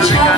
chica.